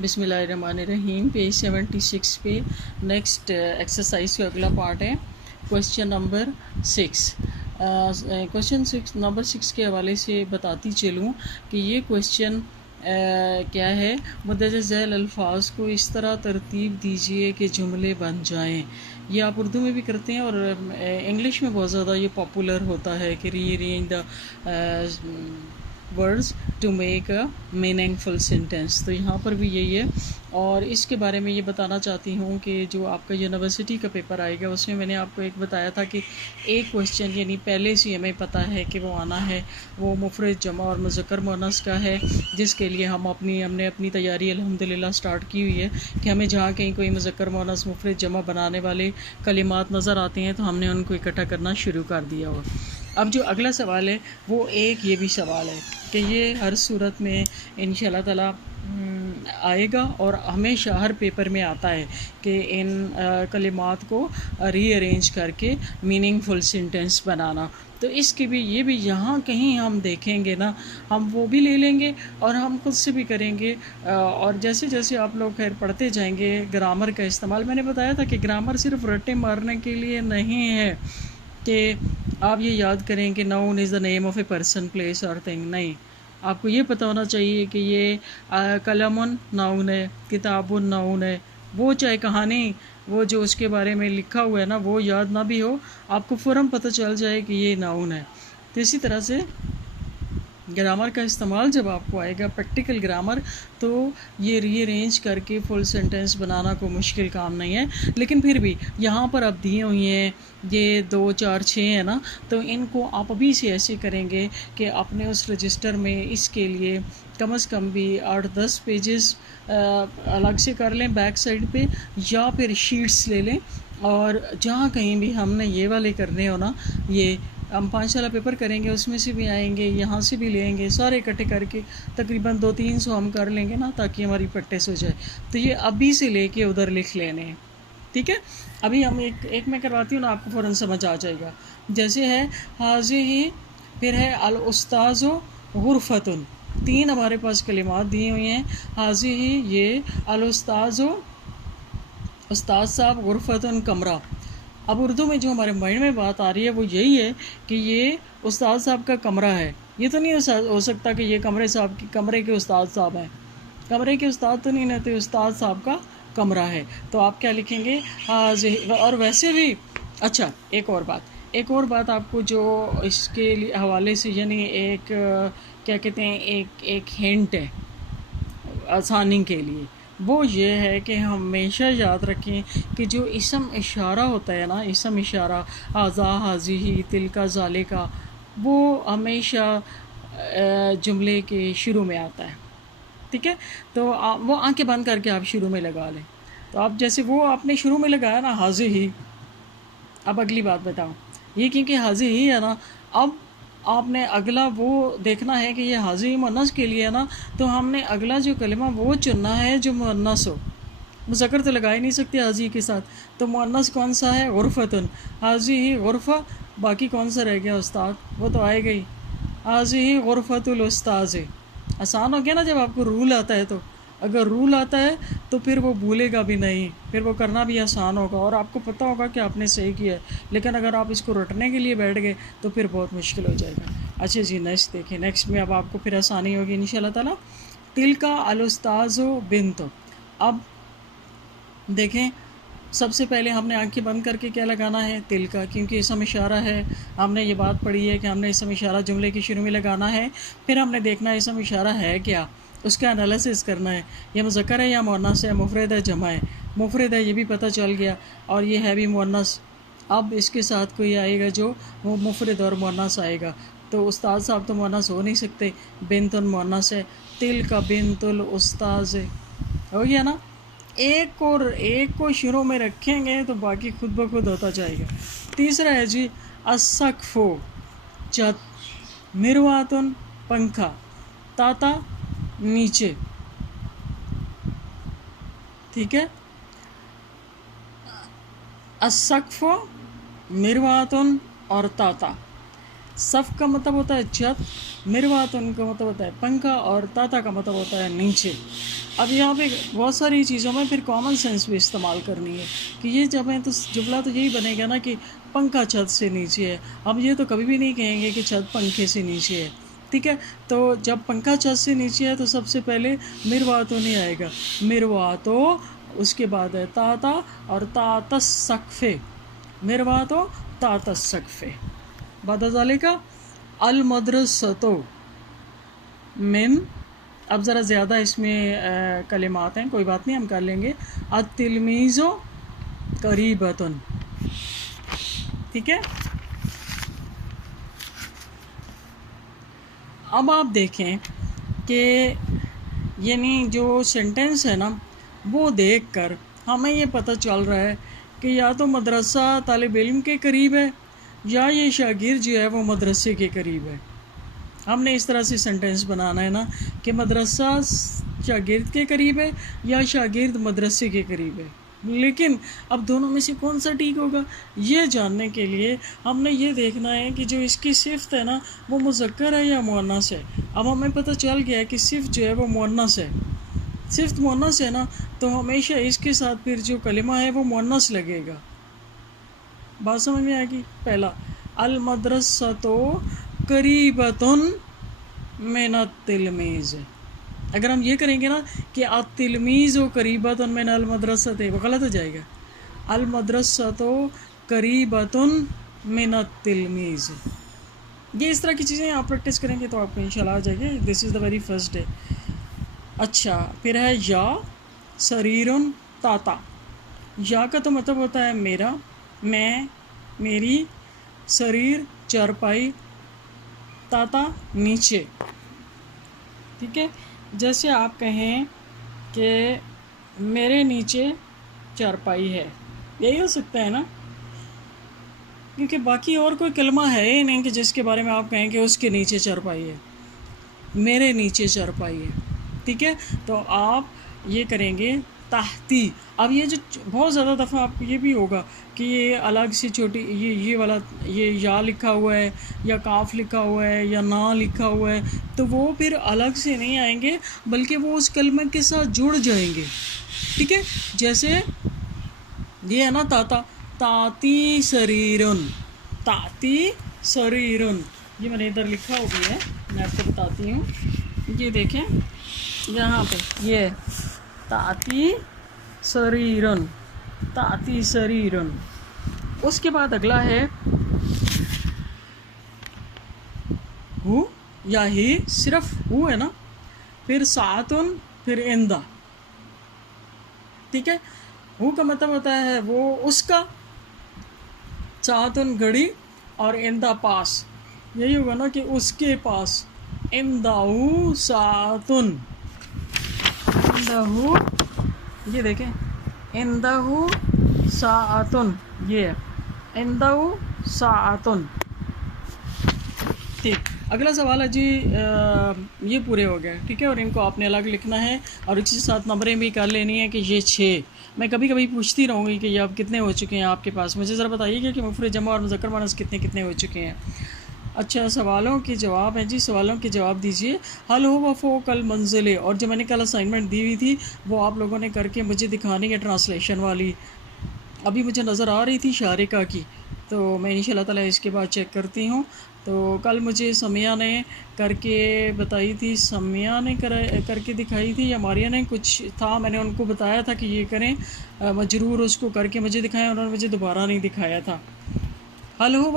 बिस्मिल्लाहिर्रहमानिर्रहीम। पेज 76 पे next exercise का अगला पार्ट है क्वेश्चन नंबर 6। क्वेश्चन नंबर 6 के हवाले से बताती चलूँ कि ये क्वेश्चन क्या है। मुद्दत झैल अल्फाज को इस तरह तरतीब दीजिए कि जुमले बन जाएं। ये आप उर्दू में भी करते हैं और इंग्लिश में बहुत ज़्यादा ये पॉपुलर होता है कि rearrange the words to make a meaningful sentence. तो यहाँ पर भी यही है और इसके बारे में ये बताना चाहती हूँ कि जो आपका यूनिवर्सिटी का पेपर आएगा उसमें मैंने आपको एक बताया था कि एक क्वेश्चन यानी पहले से हमें पता है कि वो आना है, वो मुफरद जमा और मुज़क्कर मुअन्नस का है, जिसके लिए हमने अपनी तैयारी अल्हम्दुलिल्लाह स्टार्ट की हुई है कि हमें जहाँ कहीं कोई मुज़क्कर मुअन्नस मुफरद जमा बनाने वाले कलिमात नज़र आते हैं तो हमने उनको इकट्ठा करना शुरू कर दिया हो। अब जो अगला सवाल है वो एक ये भी सवाल है कि ये हर सूरत में इंशाअल्लाह ताला आएगा और हमेशा हर पेपर में आता है कि इन कलिमात को रीअरेंज करके मीनिंगफुल सेंटेंस बनाना। तो इसकी भी ये भी यहाँ कहीं हम देखेंगे ना, हम वो भी ले लेंगे और हम खुद से भी करेंगे। और जैसे जैसे आप लोग खैर पढ़ते जाएंगे ग्रामर का इस्तेमाल, मैंने बताया था कि ग्रामर सिर्फ रट्टे मारने के लिए नहीं है कि आप ये याद करें कि noun is the name of a person place और थिंग। नहीं, आपको ये पता होना चाहिए कि ये कलमुन नाउन है, किताबुन नाउन है। वो चाहे कहानी वो जो उसके बारे में लिखा हुआ है ना वो याद ना भी हो, आपको फ़ौरन पता चल जाए कि ये नाउन है। तो इसी तरह से ग्रामर का इस्तेमाल जब आपको आएगा प्रैक्टिकल ग्रामर, तो ये रीअरेंज करके फुल सेंटेंस बनाना कोई मुश्किल काम नहीं है। लेकिन फिर भी यहाँ पर अब दिए हुए हैं ये 2 4 6 है ना, तो इनको आप अभी से ऐसे करेंगे कि अपने उस रजिस्टर में इसके लिए कम से कम भी 8-10 पेजेस अलग से कर लें बैक साइड पे, या फिर शीट्स ले लें और जहाँ कहीं भी हमने ये वाले करने हो ना, ये हम 5 वाला पेपर करेंगे उसमें से भी आएंगे, यहाँ से भी लेंगे, सारे इकट्ठे करके तकरीबन 200-300 हम कर लेंगे ना, ताकि हमारी प्रैक्टिस हो जाए। तो ये अभी से लेके उधर लिख लेने हैं, ठीक है। अभी हम एक मैं करवाती हूँ ना, आपको फ़ौरन समझ आ जाएगा। जैसे है हाज़िही, फिर है अल उस्ताज़ो गुरफ़तुन, 3 हमारे पास कलिमात दिए हुए हैं। हाज़िही ये, अल उस्ताज़ो उस्ताद साहब, गुरफ़तुन कमरा। अब उर्दू में जो हमारे माइंड में बात आ रही है वो यही है कि ये उस्ताद साहब का कमरा है। ये तो नहीं हो सकता कि ये कमरे के उस्ताद साहब हैं, कमरे के उस्ताद तो नहीं रहते, उस्ताद साहब का कमरा है। तो आप क्या लिखेंगे? और वैसे भी अच्छा एक और बात आपको जो इसके लिए हवाले से यानी एक क्या कहते हैं, एक हिंट है आसानी के लिए, वो ये है कि हमेशा याद रखें कि जो इसम इशारा होता है ना, इसम इशारा आज़ा हाज़िही तिलका ज़ालिका, वो हमेशा जुमले के शुरू में आता है, ठीक है। तो वो आंखें बंद करके आप शुरू में लगा लें। तो आप जैसे वो आपने शुरू में लगाया ना हाज़िही, अब अगली बात बताओ, ये क्योंकि हाज़िही है ना, अब आपने अगला वो देखना है कि ये हाज़ी मुअन्नस के लिए है ना, तो हमने अगला जो कलिमा वो चुनना है जो मुअन्नस हो। मुज़क्कर तो लगा ही नहीं सकते हाज़ी के साथ, तो मुअन्नस कौन सा है? गुरफ़तुन। हाज़ी ही गुरफ़ा, बाकी कौन सा रह गया? उस्ताद, वो तो आएगा ही। हाज़ी ही गुरफ़तुल उस्ताज़। आसान हो गया ना जब आपको रूल आता है। तो अगर रूल आता है तो फिर वो भूलेगा भी नहीं, फिर वो करना भी आसान होगा और आपको पता होगा कि आपने सही किया है। लेकिन अगर आप इसको रटने के लिए बैठ गए तो फिर बहुत मुश्किल हो जाएगा। अच्छा जी, नेक्स्ट देखिए, नेक्स्ट में अब आपको फिर आसानी होगी इंशाअल्लाह ताला। तिलका अल उस्ताज़ो बिन्त। अब देखें, सबसे पहले हमने आंखें बंद करके क्या लगाना है? तिल का, क्योंकि इसम इशारा है। हमने ये बात पढ़ी है कि हमने इसम इशारा जुमले के शुरू में लगाना है। फिर हमने देखना है इसम इशारा है क्या, उसका एनालिसिस करना है, ये मुज़क्कर है या मुअन्नस है, मुफरद है जमा है। मुफरद है ये भी पता चल गया और ये है भी मुअन्नस। अब इसके साथ कोई आएगा जो वो मुफरद और मुअन्नस आएगा, तो उस्ताद साहब तो मुअन्नस हो नहीं सकते, बिन्तुन मुअन्नस है। तिल का बिन्तुल उस्ताज़ हो गया ना। एक को शुरू में रखेंगे तो बाकी खुद ब खुद होता जाएगा। तीसरा है जी असक़फ़ु, छत, मिरवातुन पंखा, ताता नीचे, ठीक है। असक़फ़ु, मिरवातुन और ताता। सफ़ का मतलब होता है छत, मिरवातुन का मतलब होता है पंखा, और ताता का मतलब होता है नीचे। अब यहाँ पे बहुत सारी चीज़ों में फिर कॉमन सेंस भी इस्तेमाल करनी है कि ये जब है तो जुमला तो यही बनेगा ना कि पंखा छत से नीचे है। अब ये तो कभी भी नहीं कहेंगे कि छत पंखे से नीचे है, ठीक है। तो जब पंखा छत से नीचे है तो सबसे पहले मिरवातो नहीं आएगा, मिरवातो, उसके बाद है ताता और तातस सक्फे, मिरवातो तातस सक्फे। बाद ज़ालिका अल मदरसतो मिन, अब ज़रा ज़्यादा इसमें कलिमात हैं, कोई बात नहीं हम कर लेंगे। अतिलमीज़ो करीबतुन, ठीक है। अब आप देखें कि यानी जो सेंटेंस है ना वो देखकर हमें ये पता चल रहा है कि या तो मदरसा तालिब इल्म के करीब है या ये शागिर्द जो है वो मदरसे के करीब है। हमने इस तरह से सेंटेंस बनाना है ना कि मदरसा शागिर्द के करीब है या शागिर्द मदरसे के करीब है। लेकिन अब दोनों में से कौन सा ठीक होगा ये जानने के लिए हमने ये देखना है कि जो इसकी सिफ्त है ना वो मुज़क्कर है या मुअन्नस है। अब हमें पता चल गया है कि सिफ्त जो है वो मुअन्नस है, सिफ्त मुअन्नस है ना, तो हमेशा इसके साथ फिर जो कलिमा है वो मुअन्नस लगेगा। बात समझ में आएगी। पहला अल मदरसतो करीबतुन मिनत तिलमीज़, अगर हम ये करेंगे ना कि अतिलमीज़ व करीबतुन मिन अल मदरसते, वो गलत हो जाएगा। अल मदरसतो करीबतुन मिनत तिलमीज़, ये इस तरह की चीज़ें आप प्रैक्टिस करेंगे तो आपको इंशाल्लाह आ जाएगी। This is the very first day. अच्छा, फिर है या शरीरुन ताता, या का तो मतलब होता है मेरा, मैं, मेरी, शरीर चारपाई, ताता नीचे, ठीक है। जैसे आप कहें कि मेरे नीचे चारपाई है, यही हो सकता है ना, क्योंकि बाकी और कोई कलमा है ही नहीं कि जिसके बारे में आप कहें कि उसके नीचे चारपाई है, मेरे नीचे चारपाई है, ठीक है। तो आप ये करेंगे ताहती। अब ये जो बहुत ज़्यादा दफ़ा आपको ये भी होगा कि ये अलग से छोटी ये वाला ये या लिखा हुआ है या काफ लिखा हुआ है या ना लिखा हुआ है, तो वो फिर अलग से नहीं आएंगे बल्कि वो उस कलमे के साथ जुड़ जाएंगे, ठीक है। जैसे ये है ना ताता, ताती शरीरुन, ताती शरीरुन, ये मैंने इधर लिखा हुआ भी है, मैं आपको बताती हूँ। ये देखें यहाँ पे ये ताती शरीरुन, ताती शरीरुन। उसके बाद अगला है हु या ही, सिर्फ हु है ना, फिर सातुन, फिर इंदा, ठीक है। हु का मतलब होता है वो उसका, सातुन घड़ी और इंदा पास, यही होगा ना कि उसके पास, इंदाहु सातुन, इंदाहु, ये देखें इंदाहु सातुन, ये है इंदाहु सातुन, ठीक। अगला सवाल है जी, ये पूरे हो गए, ठीक है, और इनको आपने अलग लिखना है और इसी साथ नंबरें भी कर लेनी है कि ये 6। मैं कभी कभी पूछती रहूँगी कि ये अब कितने हो चुके हैं आपके पास, मुझे ज़रा बताइएगा कि मुफ़रद जमा और मुज़क्कर मुअन्नस कितने कितने हो चुके हैं। अच्छा, सवालों के जवाब हैं जी, सवालों के जवाब दीजिए। हल हो वफ़ो कल मंजिले, और जो मैंने कल असाइनमेंट दी हुई थी वो आप लोगों ने करके मुझे दिखानी है, ट्रांसलेशन वाली अभी मुझे नज़र आ रही थी शारिका की, तो मैं इंशाल्लाह ताला इसके बाद चेक करती हूँ। तो कल मुझे समिया ने करके बताई थी, समिया ने करके दिखाई थी या मारिया ने, कुछ था, मैंने उनको बताया था कि ये करें, मजरूर उसको करके मुझे दिखाएं, उन्होंने मुझे दोबारा नहीं दिखाया था। हल हो